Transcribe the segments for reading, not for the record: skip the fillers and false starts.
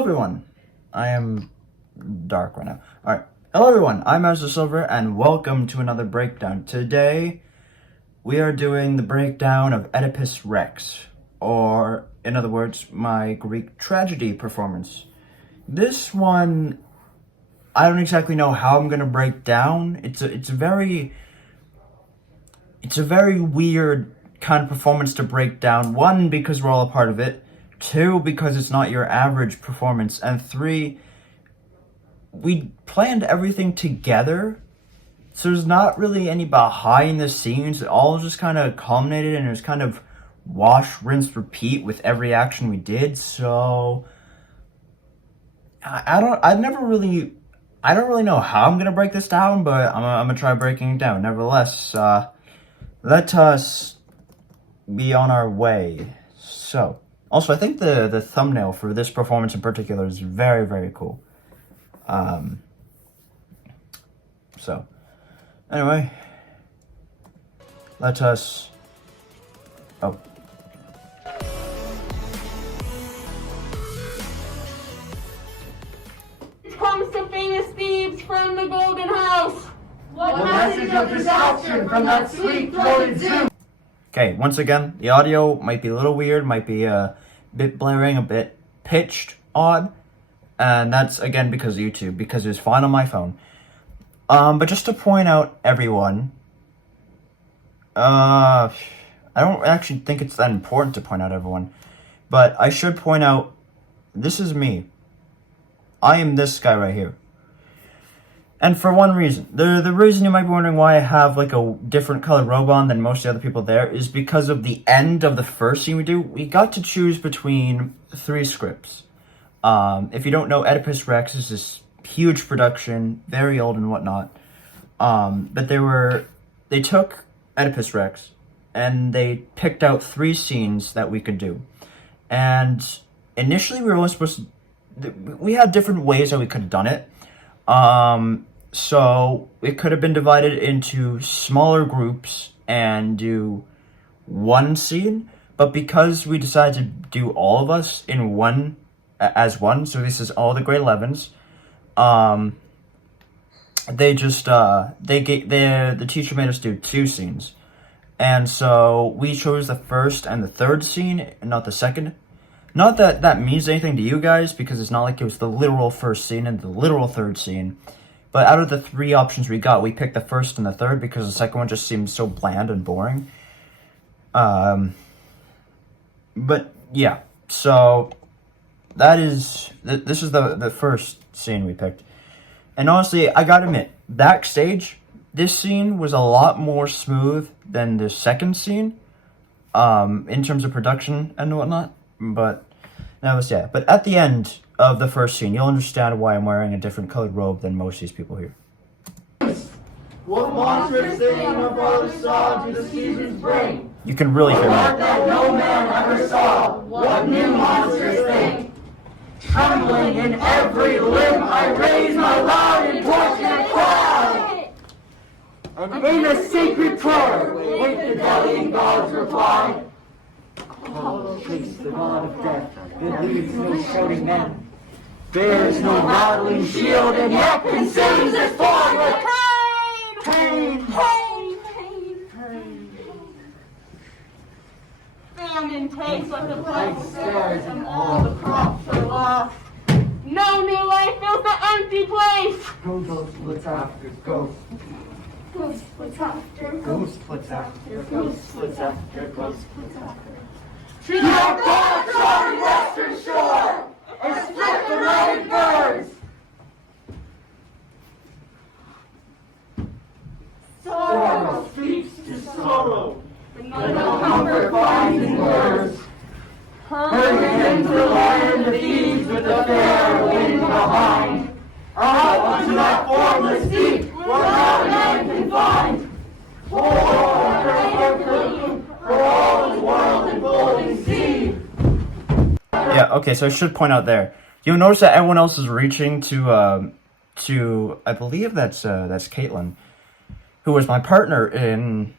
Hello everyone, I am dark right now. Alright, hello everyone, I'm Master Silver and welcome to another breakdown. Today, we are doing the breakdown of Oedipus Rex, or in other words, my Greek tragedy performance. This one, I don't exactly know how I'm gonna break down. It's a very weird kind of performance to break down. One, because we're all a part of it. Two, because it's not your average performance. And three, we planned everything together, so there's not really any behind the scenes. It all just kind of culminated and it was kind of wash, rinse, repeat with every action we did. So I don't really know how I'm gonna break this down, but I'm gonna try breaking it down. Nevertheless, let us be on our way. So, also, I think the thumbnail for this performance in particular is very, very cool. So, anyway, let us, oh. Comes to famous thieves from the Golden House. What message of deception from that sleep-throated zoo? Okay, once again, the audio might be a little weird, might be a bit blaring, a bit pitched, odd, and that's again because of YouTube, because it was fine on my phone. But just to point out everyone, I don't actually think it's that important to point out everyone, but I should point out, this is me. I am this guy right here. And for one reason. The reason you might be wondering why I have like a different colored robe on than most of the other people there is because of the end of the first scene we do. We got to choose between 3 scripts. If you don't know, Oedipus Rex is this huge production, very old and whatnot. But they took Oedipus Rex and they picked out 3 scenes that we could do. And initially we were only supposed to, we had different ways that we could have done it. So it could have been divided into smaller groups and do one scene, but because we decided to do all of us in one, as one, so this is all the grade 11s, the teacher made us do 2 scenes. And so we chose the first and the third scene, and not the second. Not that that means anything to you guys, because it's not like it was the literal first scene and the literal third scene. But out of the 3 options we got, we picked the first and the third because the second one just seemed so bland and boring. But yeah, so this is the first scene we picked. And honestly, I gotta admit, backstage, this scene was a lot more smooth than the second scene, in terms of production and whatnot. But that was, yeah. But at the end of the first scene, you'll understand why I'm wearing a different colored robe than most of these people here. What monstrous thing my brother saw to the seasons bring? You can really hear me. What that no man ever saw? What new monstrous thing? Trembling in every limb, I raise my loud and tortured cry. And in a sacred prayer, wait the deadly gods reply. Oh, chase the god of death, it leaves no shouting men. Bears no rattling shield, and yet consumes his form with pain, pain, pain. Famine takes what the plague spares, and all the crops are lost. No new life fills the empty place. Ghost what's after ghost. Ghost, what's after? Ghost what's after ghost what's after ghost what's after. To Your barks on western shore, and split the lighted birds. Sorrow speaks to sorrow, and no comfort finds in words. Hurrying into the land of thieves with the fair wind behind. Out onto that formless deep where no man can find. For all the world enfolding sea. Yeah, okay, so I should point out there. You'll notice that everyone else is reaching to I believe that's Caitlin, who was my partner in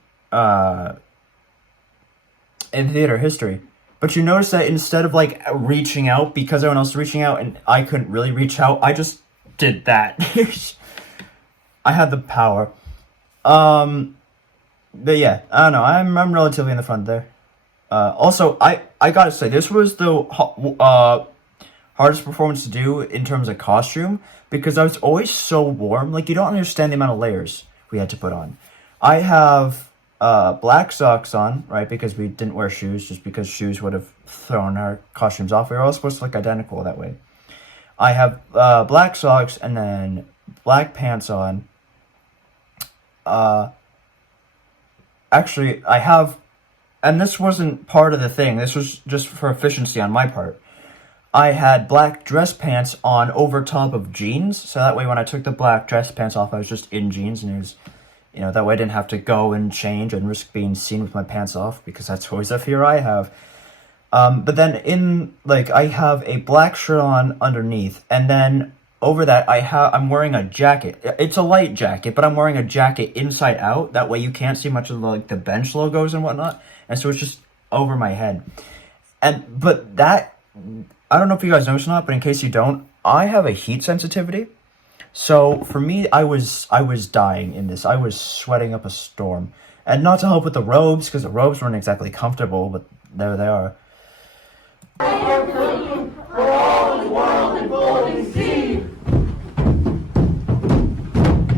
theater history. But you notice that instead of like reaching out because everyone else was reaching out and I couldn't really reach out, I just did that. I had the power. But yeah, I don't know. I'm relatively in the front there. Also, I gotta say, this was the hardest performance to do in terms of costume because I was always so warm. Like, you don't understand the amount of layers we had to put on. I have black socks on, right, because we didn't wear shoes, just because shoes would have thrown our costumes off. We were all supposed to look identical that way. I have black socks and then black pants on. Actually, I have, and this wasn't part of the thing, this was just for efficiency on my part. I had black dress pants on over top of jeans, so that way when I took the black dress pants off, I was just in jeans, and it was, you know, that way I didn't have to go and change and risk being seen with my pants off, because that's always a fear I have. But then I have a black shirt on underneath, and then over that, I'm wearing a jacket. It's a light jacket, but I'm wearing a jacket inside out. That way you can't see much of the bench logos and whatnot. And so it's just over my head. But that, I don't know if you guys noticed or not, but in case you don't, I have a heat sensitivity. So for me, I was dying in this. I was sweating up a storm. And not to help with the robes, because the robes weren't exactly comfortable, but there they are. For all the world and golden sea.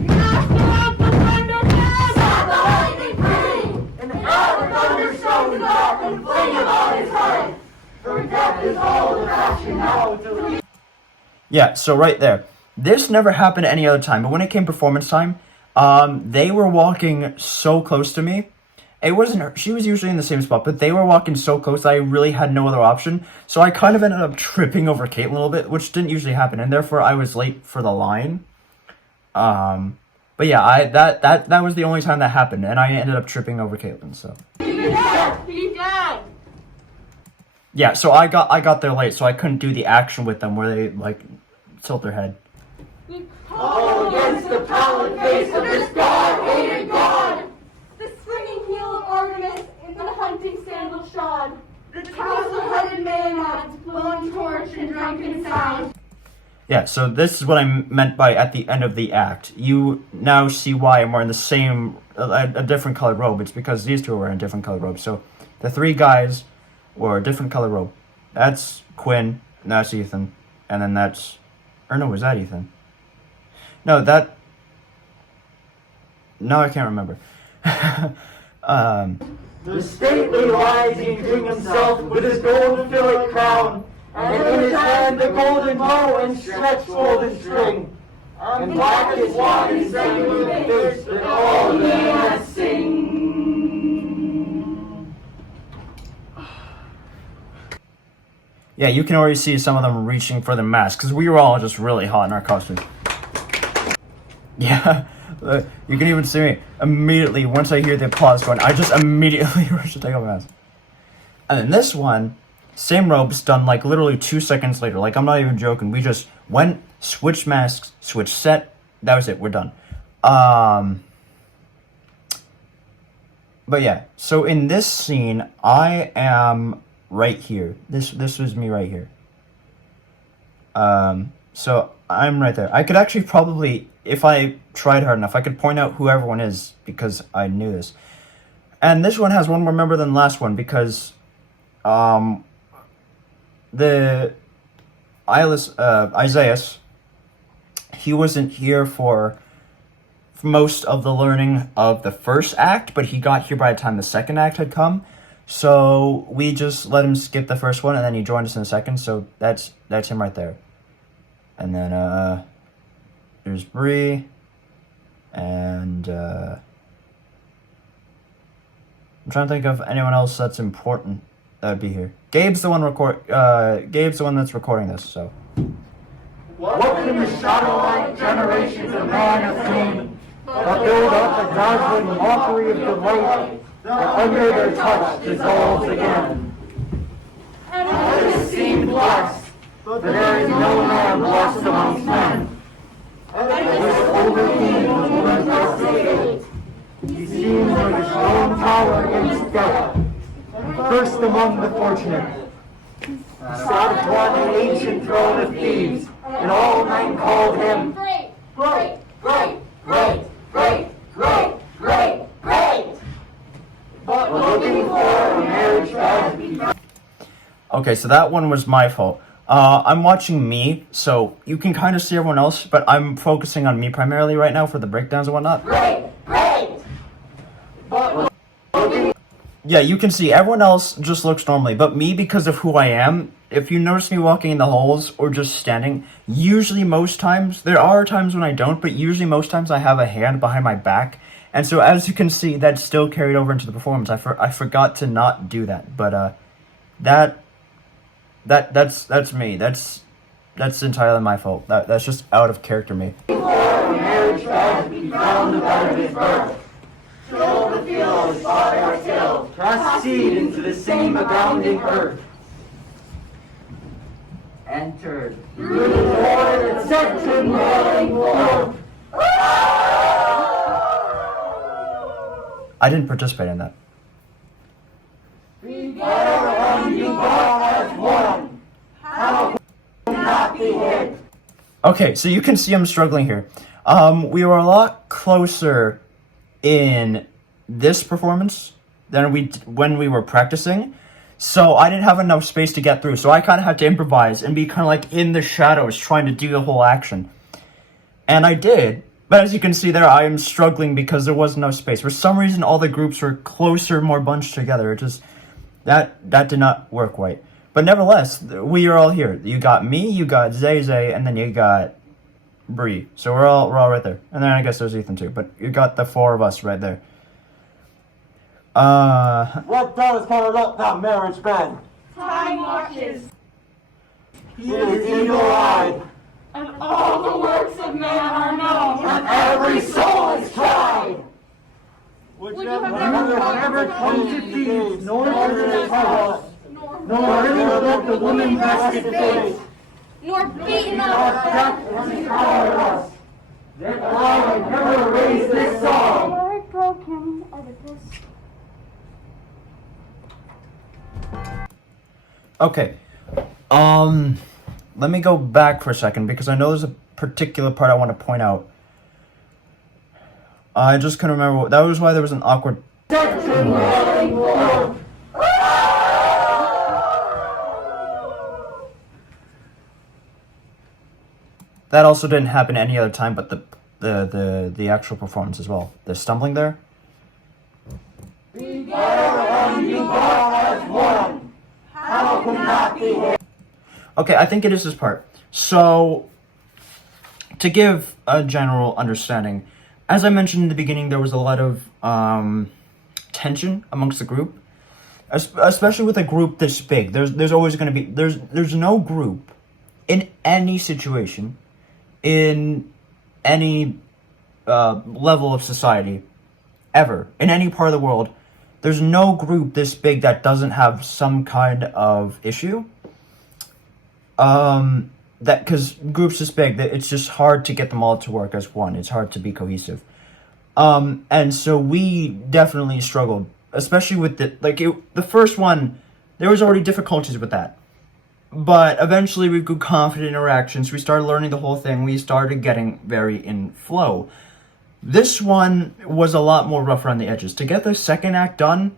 Master of the thunderhead! Set the lightning free! And the thunderstones up and fling about his head. For death is all the fashion now to. Yeah, so right there. This never happened any other time, but when it came performance time, they were walking so close to me. It wasn't her. She was usually in the same spot, but they were walking so close that I really had no other option. So I kind of ended up tripping over Caitlin a little bit, which didn't usually happen, and therefore I was late for the line. But yeah, that was the only time that happened, and I ended up tripping over Caitlin. So He's dead! yeah, so I got there late, so I couldn't do the action with them where they like tilt their head. All against the pallid face of this God-hated God. The swinging heel of Artemis in the hunting sandal shod. The tousle-headed Maenads, blown torch and drunken sound. Yeah, so this is what I meant by at the end of the act. You now see why I'm wearing the same, a different colored robe. It's because these two are wearing different colored robes. So the three guys wore a different colored robe. That's Quinn, and that's Ethan, and then that's, or no, was that Ethan? No, I can't remember. The stately rising king himself with his gold fillet crown, and in his hand the golden bow and stretched golden string, and black as wine sang with thirst, and all the Maenads sing. Yeah, you can already see some of them reaching for the mask, because we were all just really hot in our costumes. Yeah, you can even see me immediately, once I hear the applause going, I just immediately rush to take off my mask. And then this one, same robes, done like literally 2 seconds later. Like, I'm not even joking. We just went, switched masks, switched set. That was it. We're done. But yeah, so in this scene, I am right here. This was me right here. So I'm right there. I could actually probably, if I tried hard enough, I could point out who everyone is because I knew this. And this one has one more member than the last one because Isaiah, he wasn't here for most of the learning of the first act, but he got here by the time the second act had come. So we just let him skip the first one, and then he joined us in the second. So that's him right there. And then there's Bree, and I'm trying to think of anyone else that's important that would be here. Gabe's the one that's recording this. So. What can the shadow-like generations of man of fame but build up a dazzling mockery of delight that under their touch dissolves again? And it seemed blessed, but there is no man blessed amongst men. And this older king of Oedipus, he seems like a strong tower against death. And first among the fortunate. Sat upon the ancient throne of Thebes, and all men called him Great, great, great, great, great, great, great, great. But looking for a marriage bed. Okay, so that one was my fault. I'm watching me, so you can kind of see everyone else, but I'm focusing on me primarily right now for the breakdowns and whatnot. Great, great. But Yeah, you can see everyone else just looks normally, but me, because of who I am, if you notice me walking in the halls or just standing, usually most times, there are times when I don't, but usually most times I have a hand behind my back. And so as you can see, that still carried over into the performance. I forgot to not do that, but that's me. That's entirely my fault. That's just out of character me. for a marriage bed be found the bed of his birth. Till the field his father tilled, cast seed into the same abounding earth. Entered through the door that sent him wailing forth. I didn't participate in that. Together and be gone as one. How could not be hid? Okay, so you can see I'm struggling here. We were a lot closer in this performance than when we were practicing, so I didn't have enough space to get through, so I kind of had to improvise and be kind of like in the shadows trying to do the whole action. And I did, but as you can see there, I am struggling because there wasn't enough space. For some reason, all the groups were closer, more bunched together. It just, that did not work right. But nevertheless, we are all here. You got me, you got Zay, and then you got Bree. So we're all right there. And then I guess there's Ethan too. But you got the four of us right there. What does hold up that marriage bed? time watches, He is eagle-eyed, and all the works of man are known. and every soul is tried. Would you have Never come to Thebes, nor to this house, nor nor let the woman breasted face, nor beaten nor up, death has powered us, that I would never raise this song. heartbroken Oedipus. Okay. Let me go back for a second because I know there's a particular part I want to point out. I just couldn't remember. That was why there was an awkward. Set him wailing forth. That also didn't happen any other time, but the actual performance as well. The stumbling there. Together and be gone as one. How could not be hid? Okay, I think it is this part. So, to give a general understanding, as I mentioned in the beginning, there was a lot of tension amongst the group, especially with a group this big. There's always going to be there's no group in any situation, in any level of society, ever in any part of the world. There's no group this big that doesn't have some kind of issue. That because groups this big, that it's just hard to get them all to work as one. It's hard to be cohesive. And so we definitely struggled, especially with the first one. There was already difficulties with that, but eventually we grew confident interactions. We started learning the whole thing. We started getting very in flow. This one was a lot more rough around the edges. To get the second act done,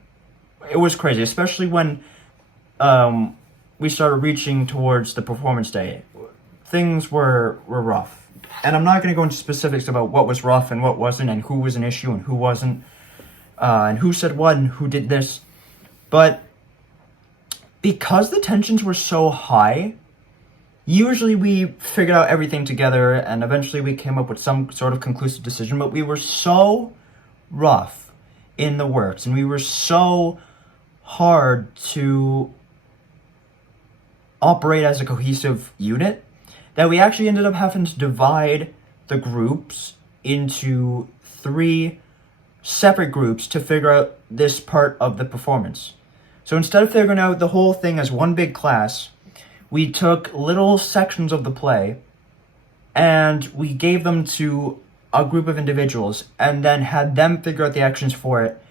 it was crazy, especially when we started reaching towards the performance day. Things were rough. And I'm not going to go into specifics about what was rough and what wasn't, and who was an issue and who wasn't, and who said what and who did this. But because the tensions were so high, usually we figured out everything together and eventually we came up with some sort of conclusive decision, but we were so rough in the works and we were so hard to operate as a cohesive unit that we actually ended up having to divide the groups into 3 separate groups to figure out this part of the performance. So instead of figuring out the whole thing as one big class, we took little sections of the play and we gave them to a group of individuals and then had them figure out the actions for it.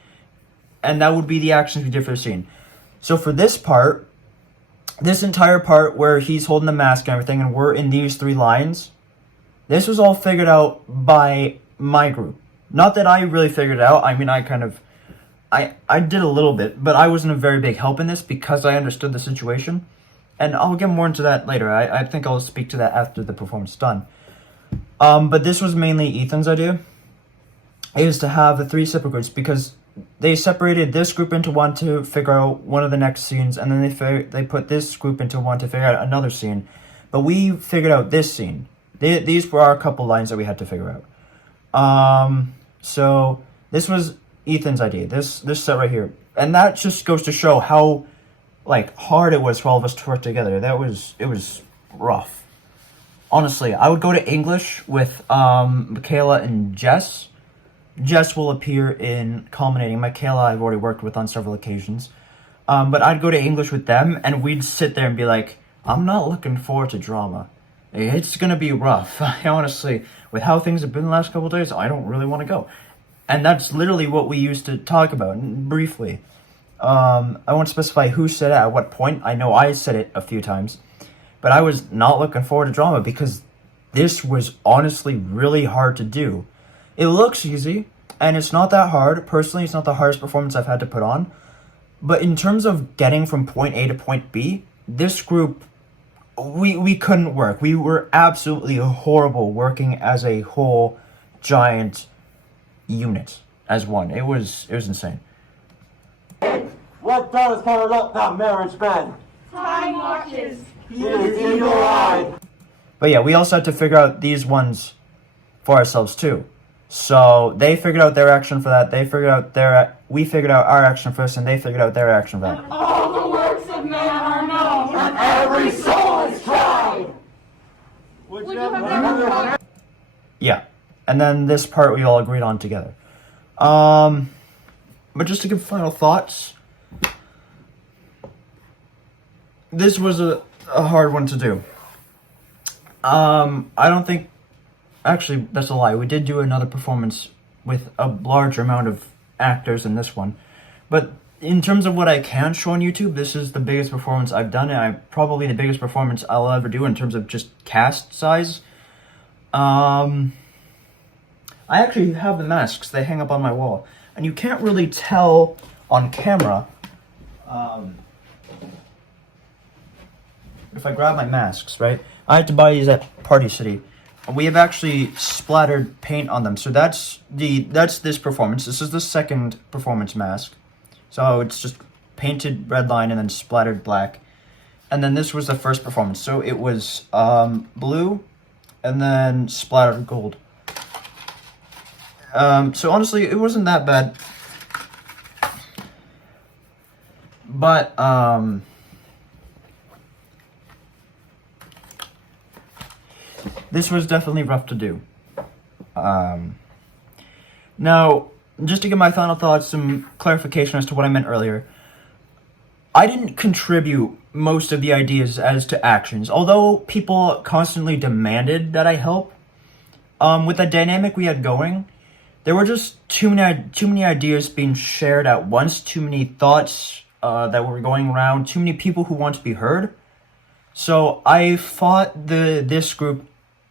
And that would be the actions we did for the scene. So for this part, this entire part where he's holding the mask and everything, and we're in these 3 lines, this was all figured out by my group. Not that I really figured it out. I mean, I did a little bit, but I wasn't a very big help in this because I understood the situation. And I'll get more into that later. I think I'll speak to that after the performance is done. But this was mainly Ethan's idea, is to have the 3 separate groups, because they separated this group into one to figure out one of the next scenes, and then they put this group into one to figure out another scene. But we figured out this scene. These were our couple lines that we had to figure out. So this was Ethan's idea, this set right here. And that just goes to show how, like, hard it was for all of us to work together. It was rough. Honestly, I would go to English with Michaela and Jess. Jess will appear in Culminating. Michaela I've already worked with on several occasions. But I'd go to English with them, and we'd sit there and be like, I'm not looking forward to drama. It's gonna be rough. Honestly, with how things have been the last couple of days, I don't really want to go. And that's literally what we used to talk about, briefly. I won't specify who said it at what point. I know I said it a few times. But I was not looking forward to drama because this was honestly really hard to do. It looks easy, and it's not that hard. Personally, it's not the hardest performance I've had to put on. But in terms of getting from point A to point B, this group, we couldn't work. We were absolutely horrible working as a whole giant unit, as one. It was insane. What does covered up that marriage bed? Time watches. He is eagle-eyed. But yeah, we also had to figure out these ones for ourselves too. So they figured out their action for that. We figured out our action first, and they figured out their action for that. All the works of man are known. And every soul is tried. Would you have ever thought? Yeah, and then this part we all agreed on together. But just to give final thoughts, this was a hard one to do. I don't think, actually, that's a lie. We did do another performance with a larger amount of actors in this one. But in terms of what I can show on YouTube, this is the biggest performance I've done, and probably the biggest performance I'll ever do in terms of just cast size. I actually have the masks. They hang up on my wall. And you can't really tell on camera. If I grab my masks, right? I had to buy these at Party City. We have actually splattered paint on them. So that's this performance. This is the second performance mask. So it's just painted red line and then splattered black. And then this was the first performance. So it was blue and then splattered gold. So honestly, it wasn't that bad. But this was definitely rough to do. Now, just to give my final thoughts, some clarification as to what I meant earlier. I didn't contribute most of the ideas as to actions, although people constantly demanded that I help. With the dynamic we had going, there were just too many ideas being shared at once, too many thoughts that were going around, too many people who want to be heard. So I fought this group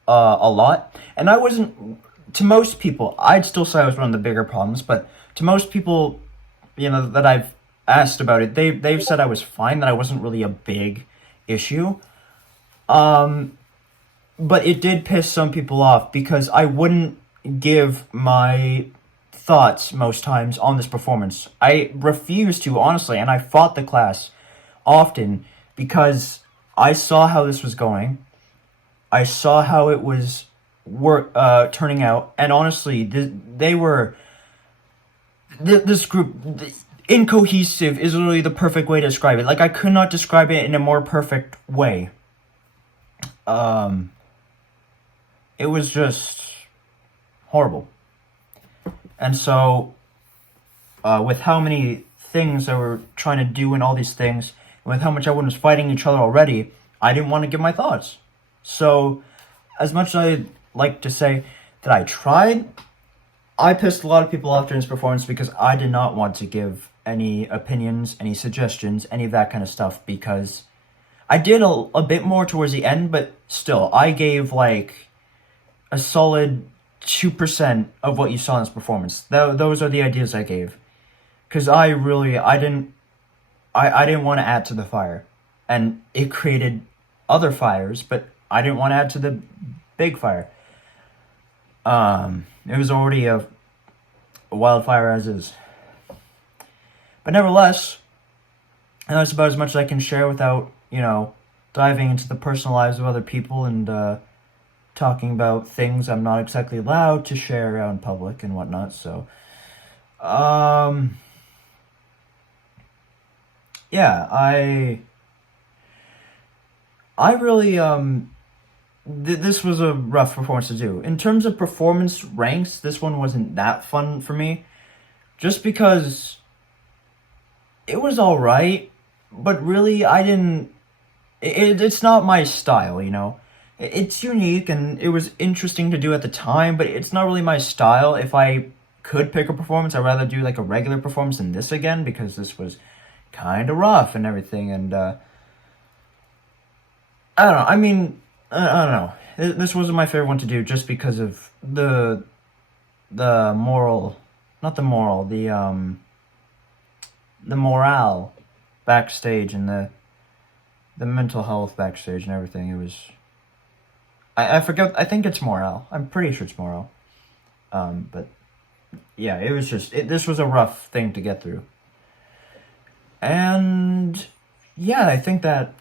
a lot, and I wasn't, to most people, I'd still say I was one of the bigger problems, but to most people, you know, that I've asked about it, they've said I was fine, that I wasn't really a big issue. But it did piss some people off because I wouldn't give my thoughts most times on this performance. I refused to, honestly, and I fought the class often because I saw how this was going. I saw how it was turning out, and honestly, this group, incohesive is literally the perfect way to describe it. Like, I could not describe it in a more perfect way. It was just horrible. And so, with how many things I were trying to do and all these things, and with how much everyone was fighting each other already, I didn't want to give my thoughts. So, as much as I'd like to say that I tried, I pissed a lot of people off during this performance because I did not want to give any opinions, any suggestions, any of that kind of stuff, because I did a bit more towards the end, but still, I gave like a solid 2% of what you saw in this performance. Those are the ideas I gave, because I didn't want to add to the fire, and it created other fires, but I didn't want to add to the big fire. It was already a wildfire as is. But nevertheless, and that's about as much as I can share without, diving into the personal lives of other people and talking about things I'm not exactly allowed to share out in public and whatnot. So, yeah, I really, this was a rough performance to do. In terms of performance ranks, this one wasn't that fun for me, just because it was alright, but really it's not my style, It's unique and it was interesting to do at the time, but it's not really my style. If I could pick a performance, I'd rather do like a regular performance than this again, because this was kind of rough and everything, and I don't know, I don't know. This wasn't my favorite one to do, just because of the moral, not the moral, the morale backstage and the mental health backstage and everything. It was, I forget, I think it's morale. I'm pretty sure it's morale. But yeah, it was just, this was a rough thing to get through. And yeah, I think that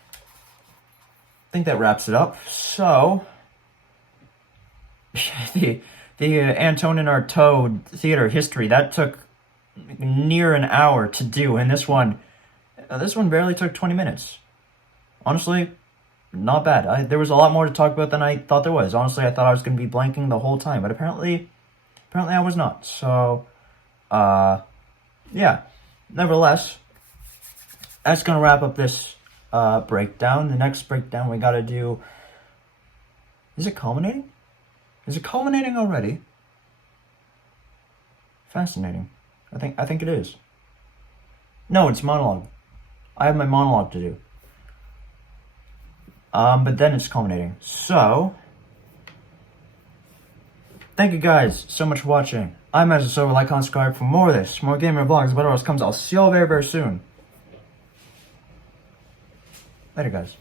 wraps it up. So, the Antonin Artaud Theater History, that took near an hour to do, and this one barely took 20 minutes. Honestly, not bad. There was a lot more to talk about than I thought there was. Honestly, I thought I was going to be blanking the whole time, but apparently I was not. So, yeah. Nevertheless, that's going to wrap up this breakdown. The next breakdown we got to do... Is it culminating? Is it culminating already? Fascinating. I think it is. No, it's monologue. I have my monologue to do. But then it's culminating. So, thank you guys so much for watching. I'm Ezra, so like, comment, subscribe for more of this, more gamer vlogs, whatever else comes. I'll see you all very, very soon. Later, guys.